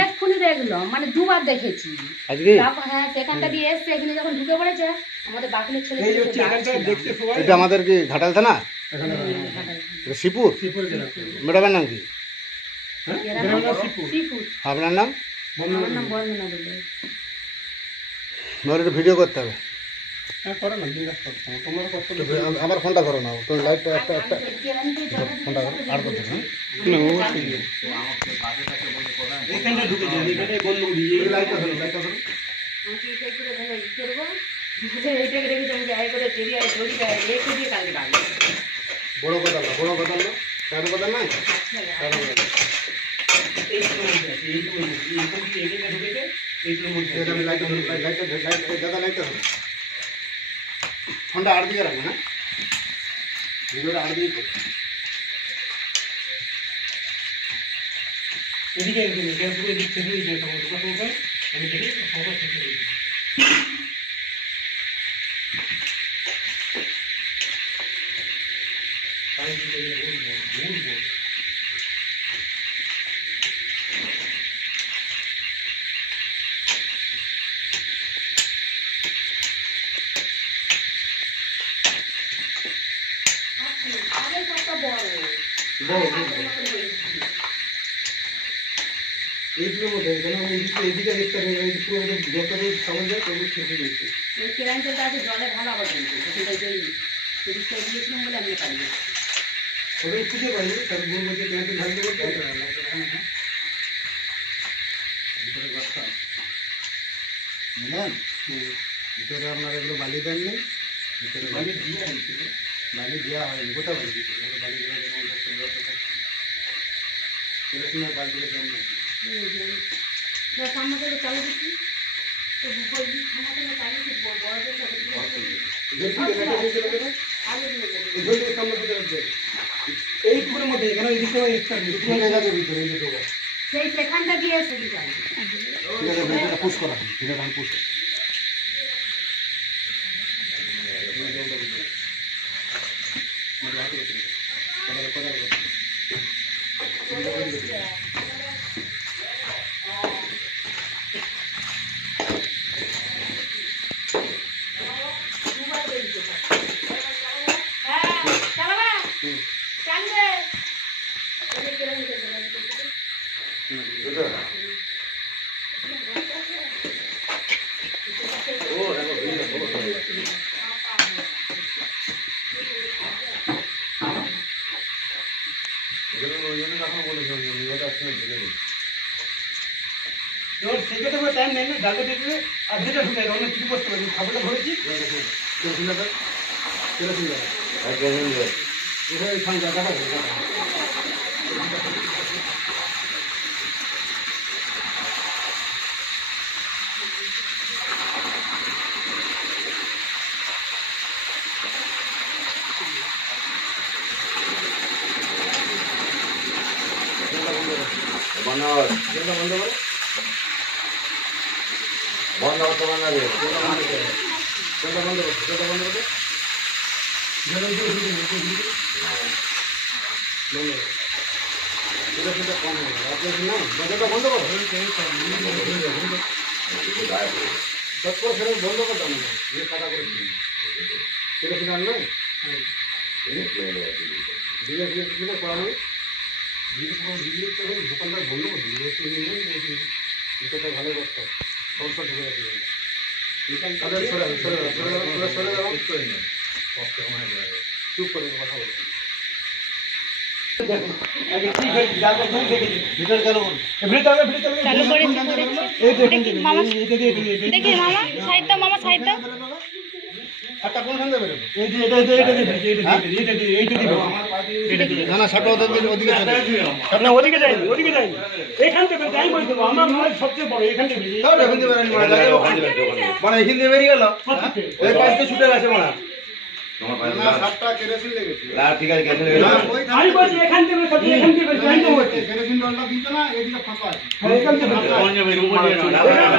এক্ষুনি দেখলাম মানে দুবার দেখেছি। হ্যাঁ সেখানটা দিয়ে এসছে এখানে যখন ঢুকে পড়েছে আমাদের বাকুলের ছেলে এটা আমাদের কি ঘাটাল থানা? এখানে শিবপুর ম্যাডামের নাম কি? হ্যাঁ? গ্রামের নাম নাম- করতে হ্যাঁ না আমার ফোনটা করো না তুমি লাইটটা একটা একটা ফোনটা করো আর করতে ধরো ধরো। এইটাকে ধরি বাড়ি বড় কথা না বড় কথা না কারও কথা নাই? কারও কথা না। এইটুকুর মধ্যে আছে এইটুকুর মধ্যে এইখান থেকে এখানটা ঢুকেছে এইটুকুর মধ্যে এটা আমি লাইটটা ধরো লাইট- লাইটটা ধরো, লাইট এই দাদা লাইটটা ধরো ফোনটা আর দিকে রাখো হ্যাঁ ভিডিওটা আর দিকে করো এদিকে এদিকে এখান থেকে এদিক থেকে এই যে তোমার দোকান দোকান আমি দেখি সংখ্যা থেকে দেখি পাঁচ দিকে বলব বলব এইগুলোর মধ্যে কেন আমি এদিকে এদিকে দেখতে পাই এই পুরো যত দূর সামনে যায় তত ছেড়ে দিয়েছি। ওই কেরান তেলটা আছে জলে ভালো আবার বলছে সেটাই জল সেদিকটা দিয়েছিলাম বলে আমি পারি ওটাই খুঁজে পাইনি তার বোন বলছে ক্যান্টিন ঢালতে বলতে বুঝলেন ভিতরে আপনার এগুলো বালি দেন নেই ভিতরে বালি দিয়ে বালি দেওয়া হয়নি কোথায় বালি দিতে হবে? বালি দেওয়া যেমন করতে হবে, তখন কেরোসিনের বালতির জন্য সামনে থেকে চালু দিচ্ছি তো বলবি খামাতে না চালু দিচ্ছি বড়দের সাথে জলদি দেখা যাচ্ছে কেন আগে দিয়ে দেবো এই জলদি সামনে থেকে রাখবে এই টুকুরের মধ্যে এখানে এদিকে এক্সট্রা ঠিক আছে ভিতরে এই যে ঢোকা সেই সেখানটা দিয়ে এসে দিতে হবে ঠিক আছে ভিতরে পুশ করা ভিতরে আমি পুশ হ্যাঁ চালাবে চালবে ওদের কেরান তেল তোর সেটা তো টাইম নেই না জালটা দেখবে আর যেটা ঢুকে অনেক কিছু করতে পারবি খাবারটা ধরেছি কেরোসিনটা কেরোসিন দেওয়া এখানে এই খান জায়গাটা বন্ধ জলটা বন্ধ করো? বন্ধ করতে বন্ধ করো? জলটা বন্ধ করো? জলটা বন্ধ করো? জলটা দিয়ে ঢুকে ঢুকে ঢুকে বন্ধ করো বন্ধ করো। সব করে ফেরত বন্ধ করতে হবে না। যে কাটা করে কেরোসিন আর নয়। দিয়ে দিয়ে দিলে করা হবে। কোনো দিয়ে তো বন্ধ করে দিই একটু নিয়ে ভিতরটা ভালো করতে হবে ঢুকে চুপ করে কথা বলো মামা এটা দেখি মামা সাইডটা মামা সাইডটা কোনখান থেকে বেরোবে এই যে এটা এটা এটা এটা দিয়ে এইটা দিয়ে না না সাপটা ওদের ওদিকে চলে না ওদিকে যাই ওদিকে যাই এইখান থেকে যাই বলতে আমার মনে সবচেয়ে বড় এখান থেকে। তাও এখান থেকে বেরোনি, মানে মানে এখান দিয়ে বেরিয়ে গেল এই পাশ দিয়ে ছুটে গেছে মানে এখান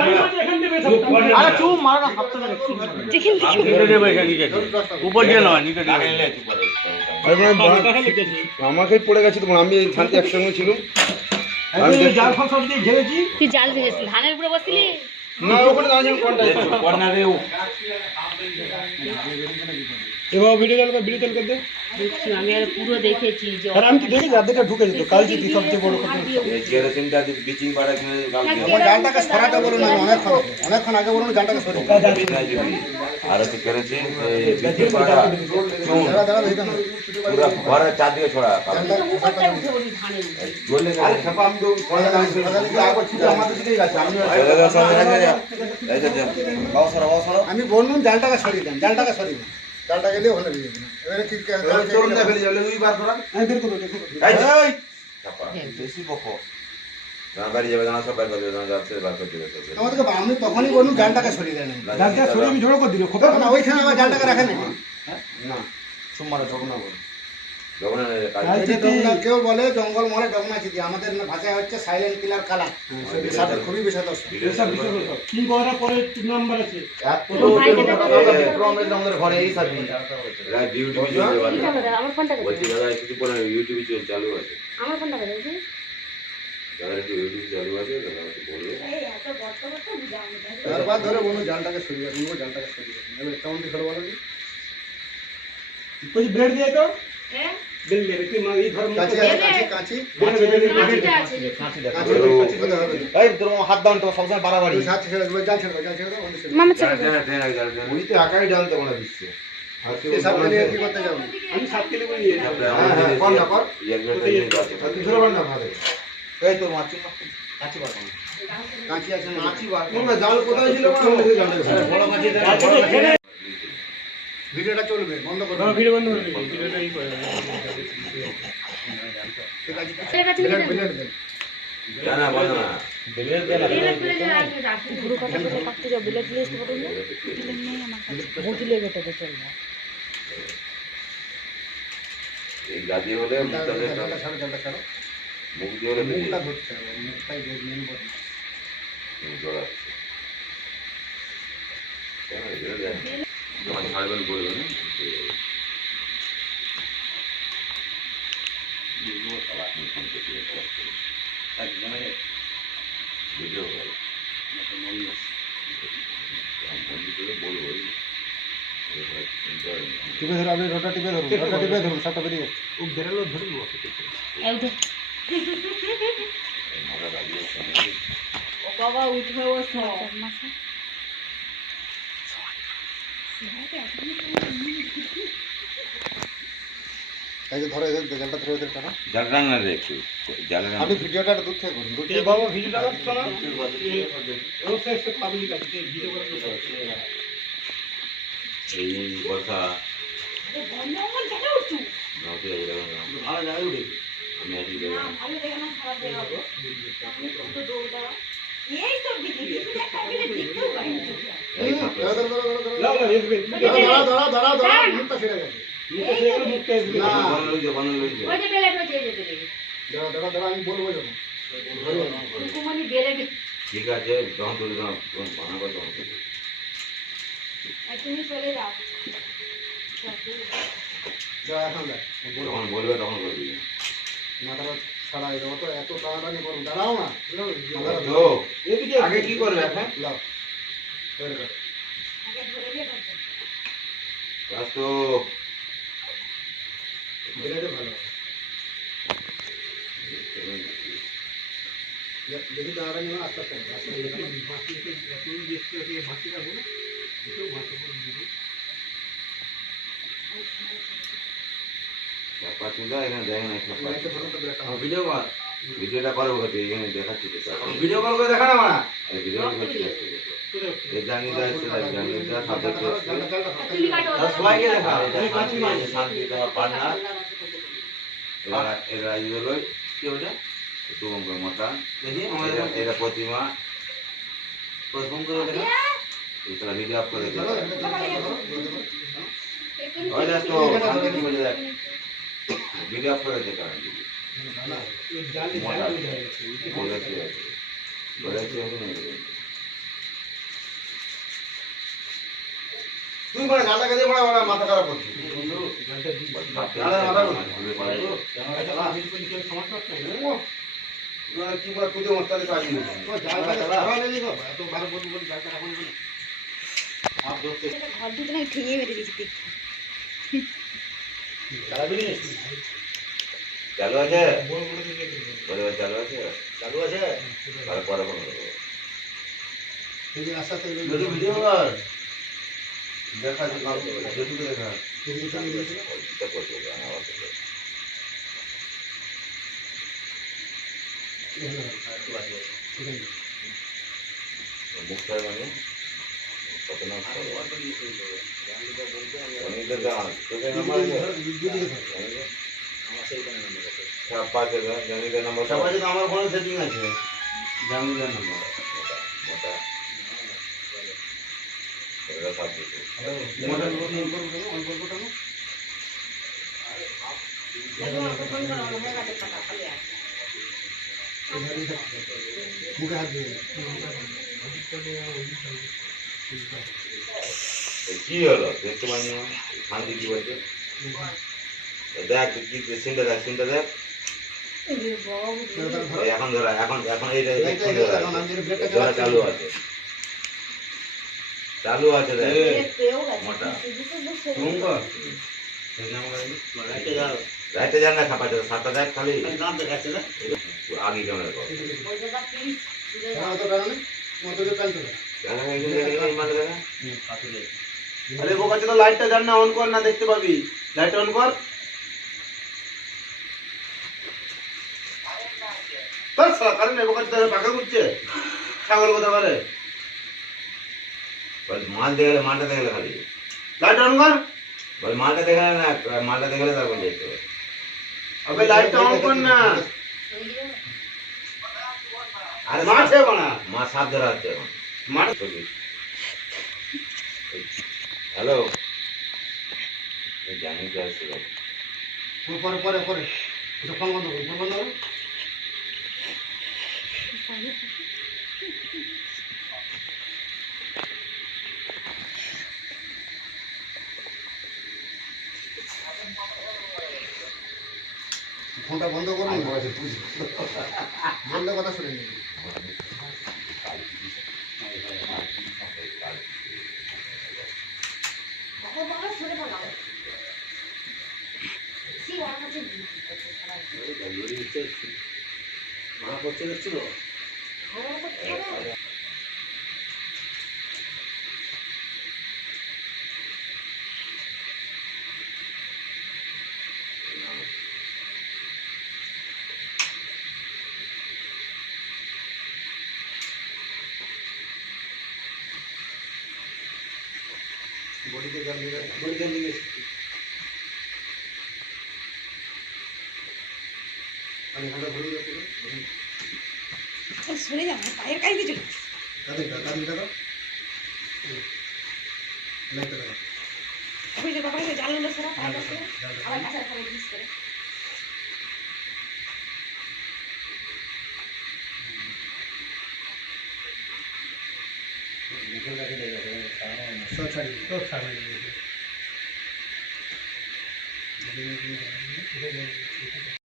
থেকে না। আমি এখান আরে উপর দিয়ে নয় নিচে আমাকেই পড়ে গেছে তোমার আমি শান্তি একসঙ্গে ছিল একদম এই জাল ফাল সব দিয়ে ঘেরেছি তুই জাল দিয়েছিস ধানের উপরে বসছিলি? না ওখানে দাঁড়িয়ে কোনটা এবার ভিডিও কল কর ভিডিও কল কর দে। দেখছি আমি আর পুরো দেখেছি যে আর আমি তো দেখেছি অর্ধেকটা ঢুকে যেত কাল যেটি সবচেয়ে বড় কথা কেরোসিনটা বিচিং পাড়া কিনে গাল আমার জালটাকে সরাতে বলুন আমি অনেকক্ষণ অনেকক্ষণ আগে বলুন জালটাকে সরিয়ে আর হচ্ছে কেরোসিন বিচিং পাড়া চুন না। পুরো ঘরের চারদিকে ছড়া জালটা উপরটা উঠে বলি ধানের উপরে। জ্বললে আরে খেপা, আমি তো। তাহলে কি আগে ছিল, আমাদের দিকেই গেছে। আমি দেখা এই যে বাবা সরো বাবা সরো। আমি বললাম জালটাকে সরিয়ে দেন জালটাকে সরিয়ে দেন। জালটাকে দিয়ে ওখানে দিয়ে এবারে কি চলুন না ফেলে যাবে দুই বার করান। আমি বের করব দেখো এই যে বেশি বকো। দানা বাড়ি যাবে দানা সব বার করে দেবে যাচ্ছে বার করে দেবে তো। আমি তখনই বলুন জালটাকে সরিয়ে দেন জালটা সরিয়ে আমি জড়ো করে দিল না ওইখানে আবার ডালটাকে রাখেন। না সুমারা জগনা ডগনা কেউ বলে জঙ্গল মরে ডগনা চিঠি। আমাদের ভাষায় হচ্ছে সাইলেন্ট কিলার কালার খুবই বিষাদর্শ কি পরে তিন নাম্বার আছে। আমাদের ঘরে এই সাথে। ইউটিউবে চলছে আমার ফোনটা বলছি দাদা কিছু ইউটিউবে চল চালু আছে। আমার ফোনটা কোথায়? দাদা একটু ইউটিউব চালু আছে দাদা একটু বলবে চারবার ধরে বলুন জালটাকে সরিয়ে দেন জালটাকে সরিয়ে এবার কেমন বলো বলছি দিয়ে তো? হ্যাঁ? কি এই কাঁচি আছে কাঁচি কাঁচি। কাঁচিটা আছে। কাঁচি হতে হবে এই তোর হাত দাও তো সবসময় বাড়াবাড়ি। সাথে ছেড়ে দেবো জাল ছেড়ে দাও ছেড়ে দাও ছেড়ে দাও। তো মনে দিচ্ছে আমি সাত কিলো নিয়ে যাব। কর। না, কর। তুই ধরে না ভালো এই তোর মাছ কাছে পার কাঁচি আছে না? বার জাল কোথায় ছিল। ভিডিওটা চলবে বন্ধ করবে ভিডিও বন্ধ করে ভিডিওটা ই করে ঠিক আছে এর কাছে বিলেট বিলেট দেন। জানা বল না বিলেট বিলেট রাখবে, রাখবে। ঘুরু কথা বলে কাটতে যাও বিলেট নিয়ে আসতে না বিলেট নেই আমার কাছে বুঝলে বেটাতে চলবে এই গাদি হলে জালটা ছাড়ো ছাড়ো মুখ দিয়ে হলে মুখটা ধরতে হবে মুখটাই মেন জোড়া কেন যখন ছাড়বেন বলবেন টিপে ধরো আপনি রোটা টিপে ধরুন রোটা টিপে ধরুন সবটা বেরিয়ে যাচ্ছে ও বেরালো ধরবো ও বাবা উঠবে ও সব। এই যে ধরো এদের জালটা ধরে এদের টানো জাল রান্না রে একটু জাল আপনি ভিডিওটা দূর থেকে করুন দূর থেকে বাবা ভিডিওটা করছ না? ও শেষ পাবলিক আছে ভিডিও করে এই কথা। কেন ভালো জায়গায় উঠে। আমি আজকে ভালো দেখে না খারাপ দেখে আপনি কত দৌড় দেওয়া। বলব। ঠিক আছে যখন তুলি তখন তখন বানা তখন তুমি চলে যাও। যখন বলবে তখন করবি মাথাটা ছাড়াই দেবো তো, এত টানাটানি করুন। দাঁড়াও না। এদিকে আগে কি করবে এখন লাও। দেখ- টানাটানি না, আস্তে আস্তে হবে, আস্তে চাপা চুদা এখানে দেখে না তো হবে। ভিডিও কল ভিডিওটা করব কত এখানে দেখাচ্ছি তো চাপা। ভিডিও কল করে দেখা না এই ভিডিও করছি এই জানি দা এসে জানি দা সাথে জালটা ধরো, জালটা, জালটা আর তুমি কাটো। আর শান্তি তোমার এরা এরা এই কি ওটা? শুভঙ্কর মাতা। দেখি আমাদের এরা প্রতিমা। করে দেখা। এটা ভিডিও আপ করে। ওই দেখ শান্তি বলে দেখ ভিডিও আপ করে দেয় কারণ জালে জায়গা উঠে গেছে বলেছে বলেছে তুই মানে জানলা দিয়ে পড়া আমার মাথা খারাপ করছিস কি বলে তুই মস্তালে কাজ নেই ও জাল কাটা খাওয়া এত ভালো বল বল জাল কাটা খাওয়া নেই। আপ ধরতে এটা ঘর দিতে না ঠেঙে মেরে দিয়েছি নি? চালু আছে? চালু আছে চালু আছে? তাহলে পরে ফোন করব। এই যে আশা থেকে যদি ভিডিও কর দেখা যে কাল দেখা এদিকে চলে আছে। মুখটা মানে কত না অল্প দিয়ে শুরু করবো। জানলিটা বলতে আমি আর- অনেকটা দাম তোকে নাম্বার আছে দুদিকে ধর আমার সেইখানে নাম্বার আছে। ছাপ্পা আছে জানিদের নাম্বার সবাই যদি আমার ফোনে সেটিং আছে জামিলার নাম্বার মোটা মোটা এটা সব কিছু মোটা এখন অত ফোন করা হয়ে গেছে কথা খালি আছে মুখে হাত দিয়ে এই কি হলো? দেখতে পাইনি। শান্তি কি বলছে। দেখ কি সিনটা দেখ সিনটা দেখ। এখন ধরা এখন এখন এইটা ধরা চালু আছে। চালু আছে দেখ। মোটা। রাইটে যান না খাপা যাবে সাতটা দেখ খালি? আগে ক্যামেরা কর ওই জায়গা প্লিজ তুলে আমার দাও তো টাকা নেই আমার তো টাকা তো কেন এখানে দেখে মানে দেখা পাথরে। আরে বোকা তো লাইটটা জান না অন কর না দেখতে পাবি লাইট অন কর তার সালা কারণ নেই বোকা তো পাখা করছে ছাগল কথা করে বল মাল দেখলে মালটা দেখলে খালি লাইট অন কর বল মালটা দেখলে না মালটা দেখলে তারপর যেতে হবে আবে লাইটটা অন কর না আরে মাঠে বানা মা সাপ ধরা হচ্ছে এখন মাঠ হ্যালো জানি তো আসছে পরে পরে পরে। ফোন বন্ধ করো ফোন বন্ধ করো। ফোনটা বন্ধ করুন বললে কথা শুনে নিবি বাবা বাবা সরে বলাও সি ওর কাছে বিক্রি করছে সবাই জলদি মা করছে দেখছিল? ভালো করতে হবে বডিতে জল দিয়ে বডি জল দিয়ে আমি হাঁটা ঘুরে যাচ্ছি সরে যাও আমার পায়ের কাছে চলে কাদের কাদের দাদা লাইটটা দাদা ওই যে বাবা জানলো সরা পায়ের কাছে আবার কাছে খাবে জিনিস করে মুখের